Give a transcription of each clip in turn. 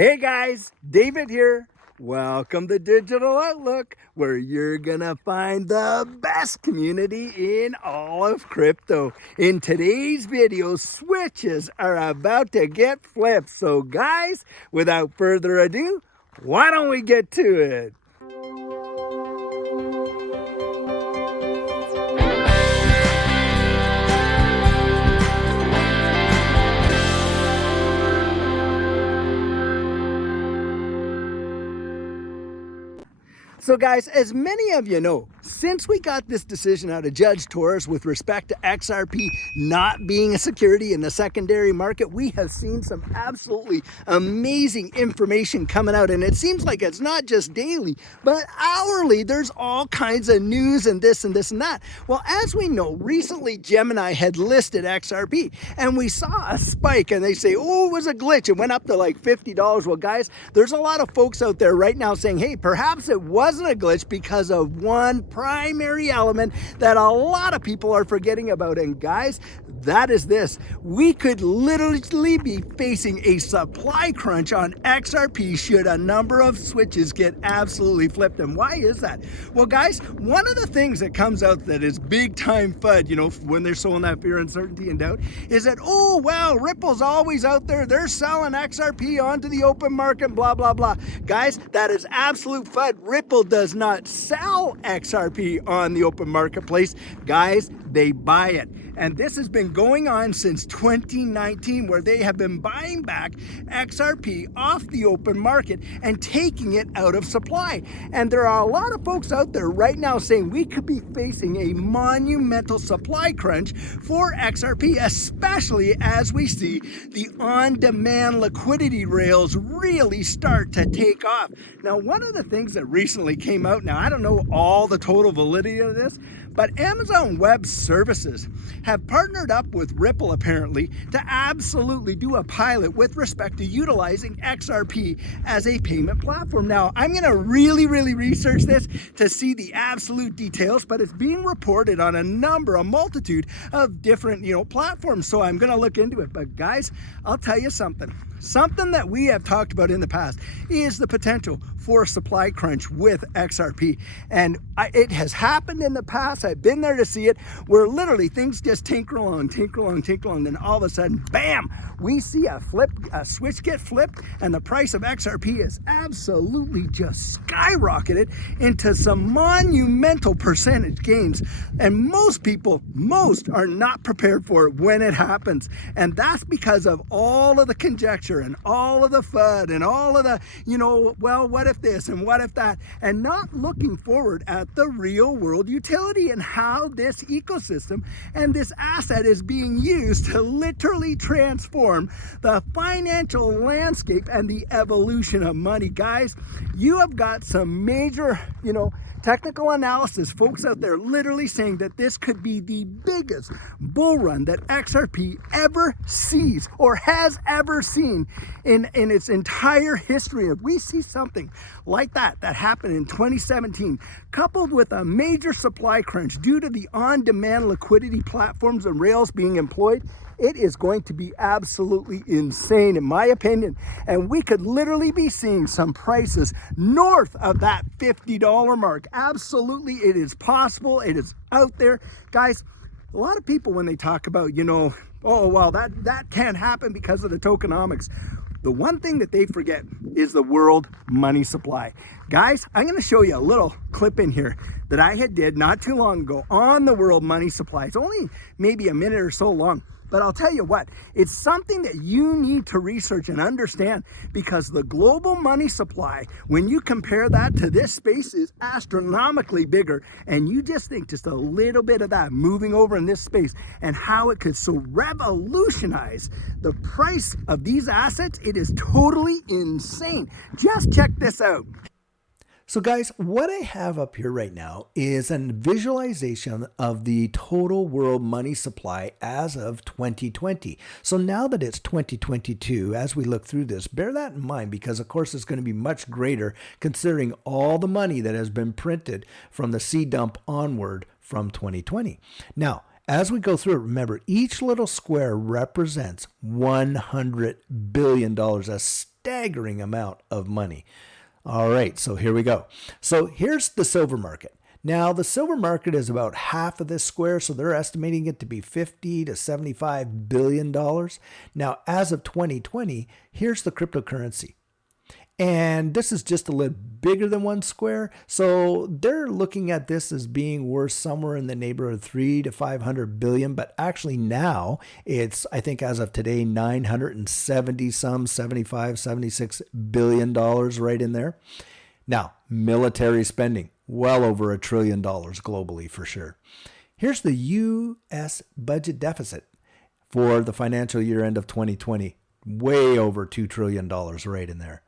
Hey guys, David here. Welcome to Digital Outlook, where you're gonna find the best community in all of crypto. In today's video, switches are about to get flipped. So guys, without further ado, why don't we get to it? So guys, as many of you know, since we got this decision out of Judge Torres with respect to XRP not being a security in the secondary market, we have seen some absolutely amazing information coming out. And it seems like it's not just daily, but hourly. There's all kinds of news and this and this and that. Well, as we know, recently Gemini had listed XRP and we saw a spike and they say, oh, it was a glitch. It went up to like $50. Well, guys, there's a lot of folks out there right now saying, hey, perhaps it wasn't a glitch because of one primary element that a lot of people are forgetting about. And guys, that is this. We could literally be facing a supply crunch on XRP should a number of switches get absolutely flipped. And why is that? Well, guys, one of the things that comes out that is big time FUD, you know, when they're sowing that fear, uncertainty, and doubt, is that, oh, well, Ripple's always out there. They're selling XRP onto the open market, blah, blah, blah. Guys, that is absolute FUD. Ripple does not sell XRP on the open marketplace. Guys, they buy it. And this has been going on since 2019, where they have been buying back XRP off the open market and taking it out of supply. And there are a lot of folks out there right now saying we could be facing a monumental supply crunch for XRP, especially as we see the on-demand liquidity rails really start to take off. Now, one of the things that recently came out, now I don't know all the total validity of this, but Amazon Web Services have partnered up with Ripple apparently to absolutely do a pilot with respect to utilizing XRP as a payment platform. Now, I'm going to really research this to see the absolute details, but it's being reported on a multitude of different, platforms. So I'm going to look into it. But guys, I'll tell you something. Something that we have talked about in the past is the potential for a supply crunch with XRP. And it has happened in the past. I've been there to see it, where literally things just tinker along. Then all of a sudden, bam, we see a switch get flipped, and the price of XRP is absolutely just skyrocketed into some monumental percentage gains. And most are not prepared for it when it happens. And that's because of all of the conjecture and all of the FUD and all of the, well, what if this and what if that, and not looking forward at the real world utility and how this ecosystem and this asset is being used to literally transform the financial landscape and the evolution of money. Guys, you have got some major, technical analysis folks out there literally saying that this could be the biggest bull run that XRP ever sees or has ever seen in its entire history. If we see something like that happened in 2017, coupled with a major supply crunch due to the on-demand liquidity platforms and rails being employed, it is going to be absolutely insane, in my opinion. And we could literally be seeing some prices north of that $50 mark. Absolutely, it is possible. It is out there. Guys, a lot of people, when they talk about, oh, well, that can't happen because of the tokenomics. The one thing that they forget is the world money supply. Guys, I'm going to show you a little clip in here that I did not too long ago on the world money supply. It's only maybe a minute or so long. But I'll tell you what, it's something that you need to research and understand, because the global money supply, when you compare that to this space, is astronomically bigger. And you just think just a little bit of that moving over in this space and how it could so revolutionize the price of these assets. It is totally insane. Just check this out. So guys, what I have up here right now is a visualization of the total world money supply as of 2020. So now that it's 2022, as we look through this, bear that in mind, because of course it's going to be much greater considering all the money that has been printed from the C dump onward from 2020. Now, as we go through it, remember, each little square represents $100 billion. staggering amount of money. All right, so here we go. So here's the silver market. Now, the silver market is about half of this square, so they're estimating it to be $50 to $75 billion. Now, as of 2020, here's the cryptocurrency. And this is just a little bigger than one square. So they're looking at this as being worth somewhere in the neighborhood of 3 to 500 billion. But actually now it's, I think as of today, 970 some, 75, 76 billion dollars right in there. Now, military spending, well over $1 trillion globally for sure. Here's the U.S. budget deficit for the financial year end of 2020, way over $2 trillion right in there.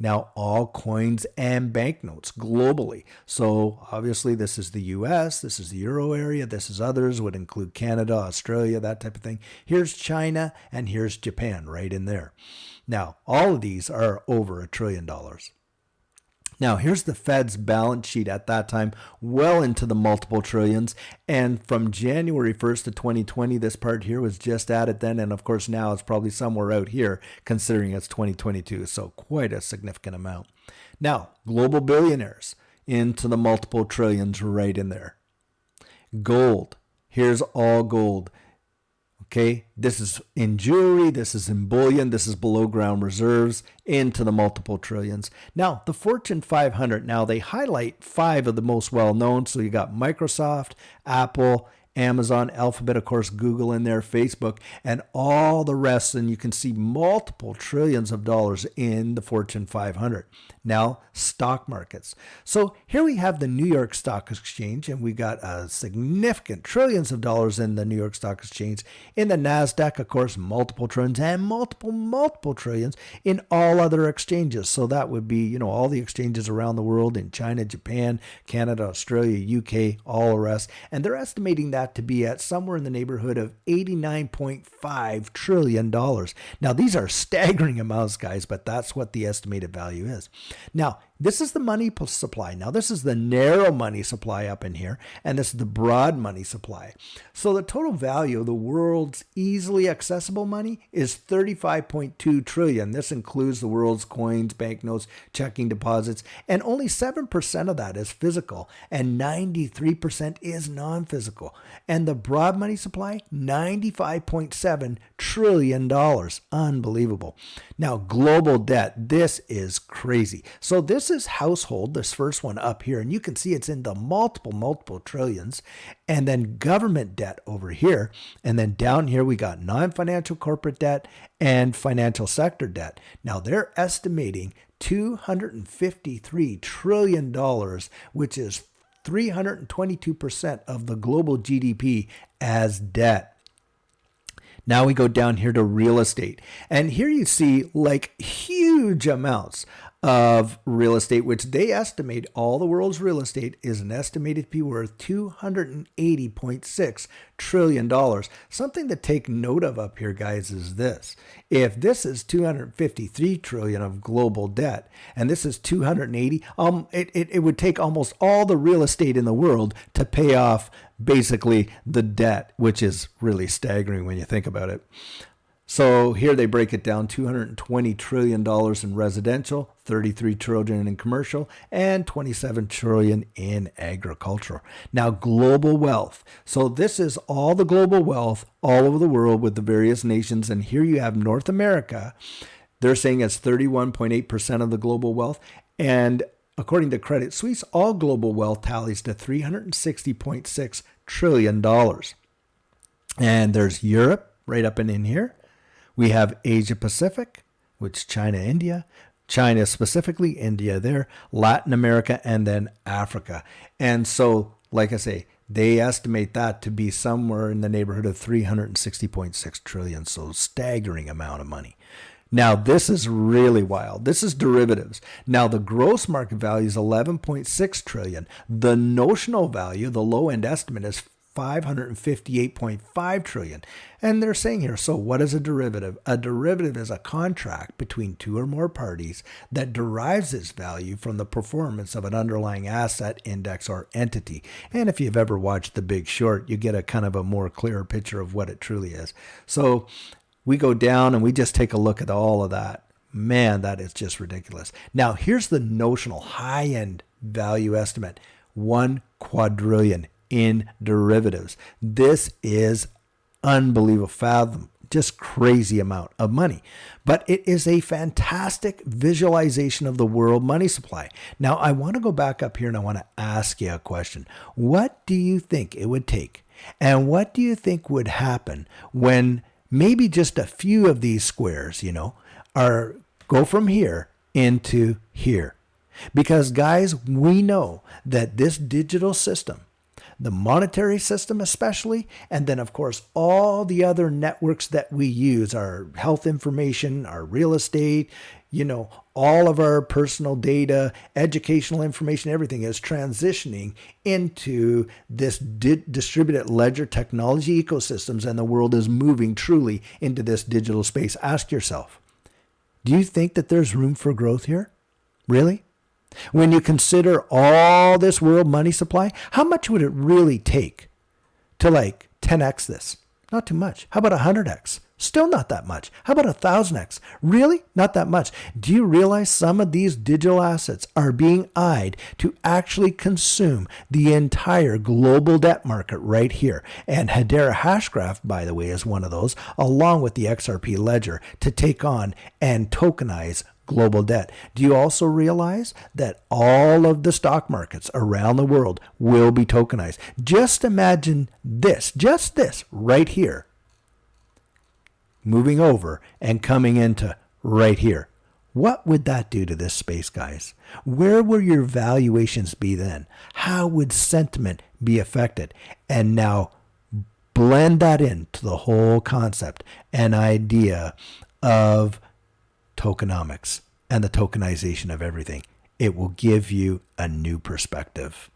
Now, all coins and banknotes globally. So obviously this is the US, this is the Euro area, this is others, would include Canada, Australia, that type of thing. Here's China and here's Japan right in there. Now, all of these are over $1 trillion. Now, here's the Fed's balance sheet at that time, well into the multiple trillions. And from January 1st to 2020, this part here was just added then. And of course, now it's probably somewhere out here, considering it's 2022. So quite a significant amount. Now, global billionaires into the multiple trillions right in there. Gold. Here's all gold. Okay, this is in jewelry, this is in bullion, this is below ground reserves into the multiple trillions. Now, the Fortune 500, now they highlight 5 of the most well-known. So you got Microsoft, Apple, Amazon, Alphabet, of course, Google in there, Facebook, and all the rest. And you can see multiple trillions of dollars in the Fortune 500. Now, stock markets. So here we have the New York Stock Exchange, and we got a significant trillions of dollars in the New York Stock Exchange. In the NASDAQ, of course, multiple trillions and multiple trillions in all other exchanges. So that would be, all the exchanges around the world in China, Japan, Canada, Australia, UK, all the rest. And they're estimating that to be at somewhere in the neighborhood of $89.5 trillion. Now, these are staggering amounts, guys, but that's what the estimated value is. Now, this is the money supply. Now, this is the narrow money supply up in here, and this is the broad money supply. So the total value of the world's easily accessible money is 35.2 trillion. This includes the world's coins, banknotes, checking deposits, and only 7% of that is physical, and 93% is non-physical. And the broad money supply, $95.7 trillion. Unbelievable. Now, global debt, this is crazy. So this is household, this first one up here, and you can see it's in the multiple trillions. And then government debt over here. And then down here we got non-financial corporate debt and financial sector debt. Now they're estimating $253 trillion, which is 322% of the global GDP as debt. Now we go down here to real estate. And here you see like huge amounts of real estate, which they estimate all the world's real estate is an estimated to be worth $280.6 trillion. Something to take note of up here, guys, is this. If this is 253 trillion of global debt, and this is 280, it would take almost all the real estate in the world to pay off basically the debt, which is really staggering when you think about it. So here they break it down, $220 trillion in residential, $33 trillion in commercial, and $27 trillion in agriculture. Now, global wealth. So this is all the global wealth all over the world with the various nations. And here you have North America. They're saying it's 31.8% of the global wealth. And according to Credit Suisse, all global wealth tallies to $360.6 trillion. And there's Europe right up and in here. We have Asia Pacific, which China, India, China specifically, India there, Latin America, and then Africa. And so, like I say, they estimate that to be somewhere in the neighborhood of 360.6 trillion. So staggering amount of money. Now, this is really wild. This is derivatives. Now, the gross market value is 11.6 trillion. The notional value, the low end estimate, is 558.5 trillion. And they're saying here, so what is a derivative? A derivative is a contract between two or more parties that derives its value from the performance of an underlying asset, index, or entity. And if you've ever watched The Big Short, you get a kind of a more clearer picture of what it truly is. So we go down and we just take a look at all of that. Man, that is just ridiculous. Now, here's the notional high-end value estimate. 1 quadrillion in derivatives. This is unbelievable. Fathom. Just crazy amount of money. But it is a fantastic visualization of the world money supply. Now, I want to go back up here and I want to ask you a question. What do you think it would take? And what do you think would happen when maybe just a few of these squares, go from here into here? Because guys, we know that this digital system, the monetary system especially, and then of course all the other networks that we use, our health information, our real estate, all of our personal data, educational information, everything is transitioning into this distributed ledger technology ecosystems, and the world is moving truly into this digital space. Ask yourself, do you think that there's room for growth here? Really? When you consider all this world money supply, how much would it really take to 10x this? Not too much. How about 100x? Still not that much. How about 1,000x? Really? Not that much. Do you realize some of these digital assets are being eyed to actually consume the entire global debt market right here? And Hedera Hashgraph, by the way, is one of those, along with the XRP ledger, to take on and tokenize global debt. Do you also realize that all of the stock markets around the world will be tokenized? Just imagine this, just this right here, moving over and coming into right here. What would that do to this space, guys? Where will your valuations be then? How would sentiment be affected? And now blend that into the whole concept and idea of tokenomics and the tokenization of everything. It will give you a new perspective.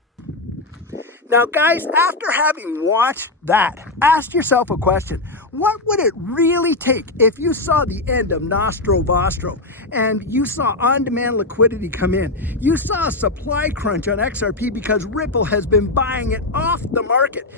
Now, guys, after having watched that, ask yourself a question. What would it really take if you saw the end of Nostro Vostro and you saw on-demand liquidity come in? You saw a supply crunch on XRP because Ripple has been buying it off the market.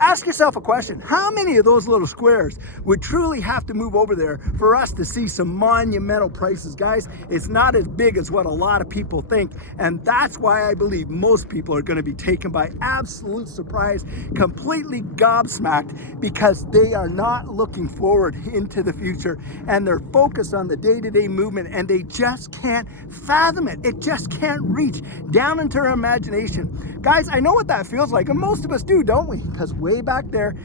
Ask yourself a question. How many of those little squares would truly have to move over there for us to see some monumental prices? Guys, it's not as big as what a lot of people think. And that's why I believe most people are going to be taken by absolute surprise, completely gobsmacked, because they are not looking forward into the future and they're focused on the day-to-day movement and they just can't fathom it. It just can't reach down into our imagination. Guys, I know what that feels like, and most of us do, don't we? Because way back there,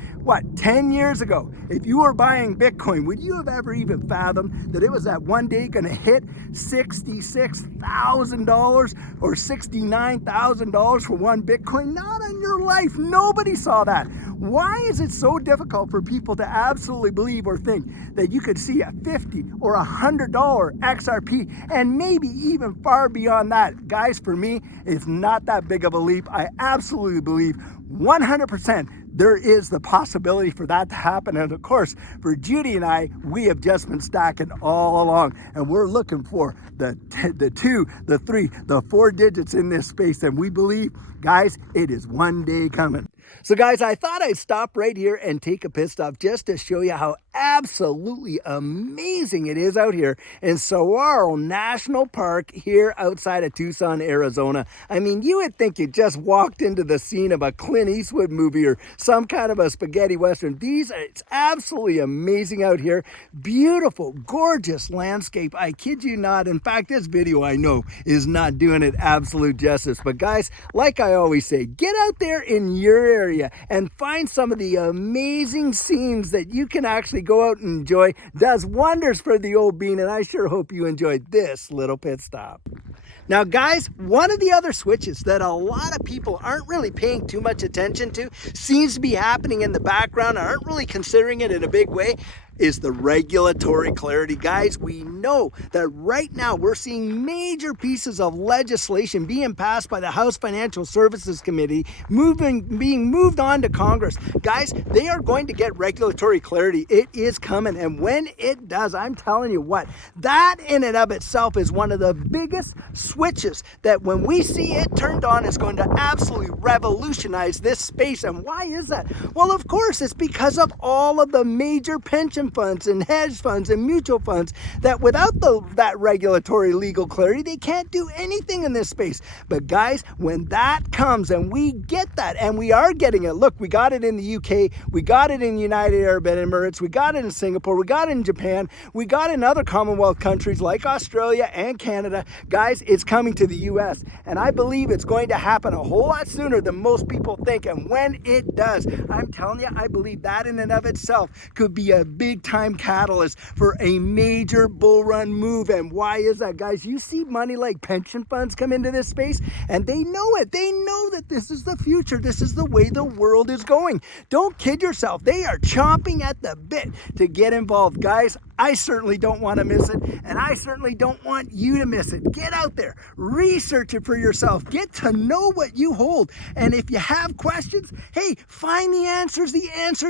10 years ago, if you were buying Bitcoin, would you have ever even fathomed that it was that one day going to hit $66,000 or $69,000 for one Bitcoin? Not in your life. Nobody saw that. Why is it so difficult for people to absolutely believe or think that you could see a $50 or $100 XRP and maybe even far beyond that? Guys, for me, it's not that big of a leap. I absolutely believe 100% there is the possibility for that to happen. And of course, for Judy and I, we have just been stacking all along, and we're looking for the 2, the 3, the 4 digits in this space. And we believe, guys, it is one day coming. So guys, I thought I'd stop right here and take a pit stop just to show you how absolutely amazing it is out here in Saguaro National Park here outside of Tucson, Arizona. I mean, you would think you just walked into the scene of a Clint Eastwood movie or some kind of a spaghetti western. It's absolutely amazing out here. Beautiful, gorgeous landscape. I kid you not. In fact, this video I know is not doing it absolute justice. But guys, like I always say, get out there in your area and find some of the amazing scenes that you can actually go out and enjoy. Does wonders for the old bean, and I sure hope you enjoyed this little pit stop. Now guys, one of the other switches that a lot of people aren't really paying too much attention to, seems to be happening in the background, aren't really considering it in a big way, is the regulatory clarity. Guys, we know that right now we're seeing major pieces of legislation being passed by the House Financial Services Committee, being moved on to Congress. Guys, they are going to get regulatory clarity. It is coming, and when it does, I'm telling you what, that in and of itself is one of the biggest switches that when we see it turned on is going to absolutely revolutionize this space. And why is that? Well, of course, it's because of all of the major pension pension funds and hedge funds and mutual funds that without that regulatory legal clarity, they can't do anything in this space. But guys, when that comes and we get that, and we are getting it, look, we got it in the UK, we got it in the United Arab Emirates, we got it in Singapore, we got it in Japan, we got it in other Commonwealth countries like Australia and Canada. Guys, it's coming to the US, and I believe it's going to happen a whole lot sooner than most people think. And when it does, I'm telling you, I believe that in and of itself could be a big time catalyst for a major bull run move. And why is that, guys? You see money like pension funds come into this space, and they know it. They know that this is the future. This is the way the world is going. Don't kid yourself. They are chomping at the bit to get involved. Guys, I certainly don't want to miss it, and I certainly don't want you to miss it. Get out there, research it for yourself, get to know what you hold, and if you have questions, hey, find the answers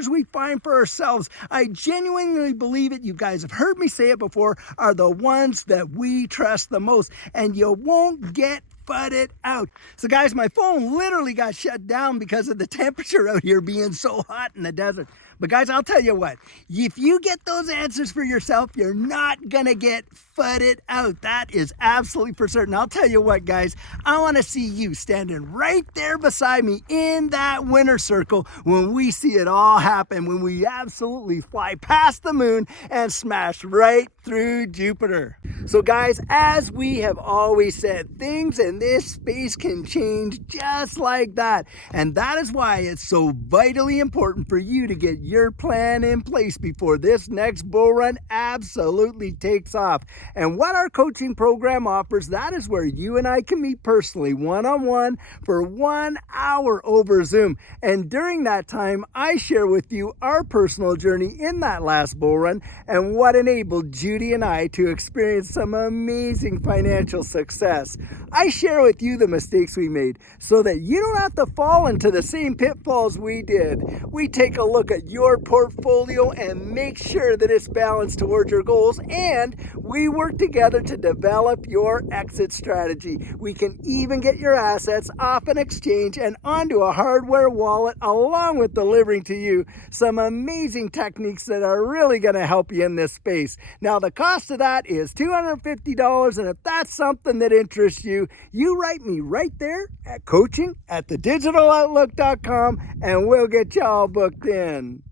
we find for ourselves. I genuinely believe it. You guys have heard me say it before, are the ones that we trust the most, and you won't get it out. So guys, my phone literally got shut down because of the temperature out here being so hot in the desert. But guys, I'll tell you what, if you get those answers for yourself, you're not gonna get fudded out. That is absolutely for certain. I'll tell you what, guys, I want to see you standing right there beside me in that winner's circle when we see it all happen, when we absolutely fly past the moon and smash right through Jupiter. So guys, as we have always said, things in this space can change just like that. And that is why it's so vitally important for you to get your plan in place before this next bull run absolutely takes off. And what our coaching program offers, that is where you and I can meet personally, one-on-one, for 1 hour over Zoom. And during that time, I share with you our personal journey in that last bull run and what enabled Judy and I to experience some amazing financial success. I share with you the mistakes we made so that you don't have to fall into the same pitfalls we did. We take a look at your portfolio and make sure that it's balanced towards your goals, and we work together to develop your exit strategy. We can even get your assets off an exchange and onto a hardware wallet, along with delivering to you some amazing techniques that are really going to help you in this space. Now, the cost of that is $250, and if that's something that interests you, you write me right there at coaching@thedigitaloutlook.com, and we'll get you all booked in.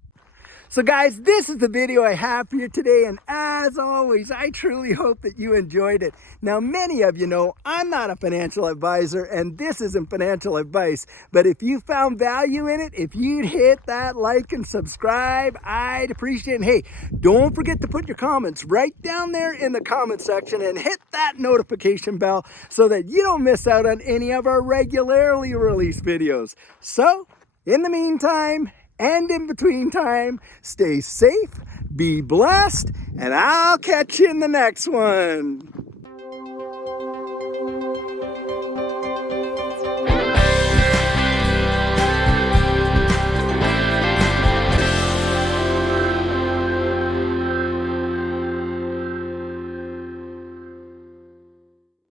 So guys, this is the video I have for you today, and as always, I truly hope that you enjoyed it. Now, many of you know I'm not a financial advisor, and this isn't financial advice, but if you found value in it, if you'd hit that like and subscribe, I'd appreciate it. And hey, don't forget to put your comments right down there in the comment section and hit that notification bell so that you don't miss out on any of our regularly released videos. So, in the meantime, and in between time, stay safe, be blessed, and I'll catch you in the next one.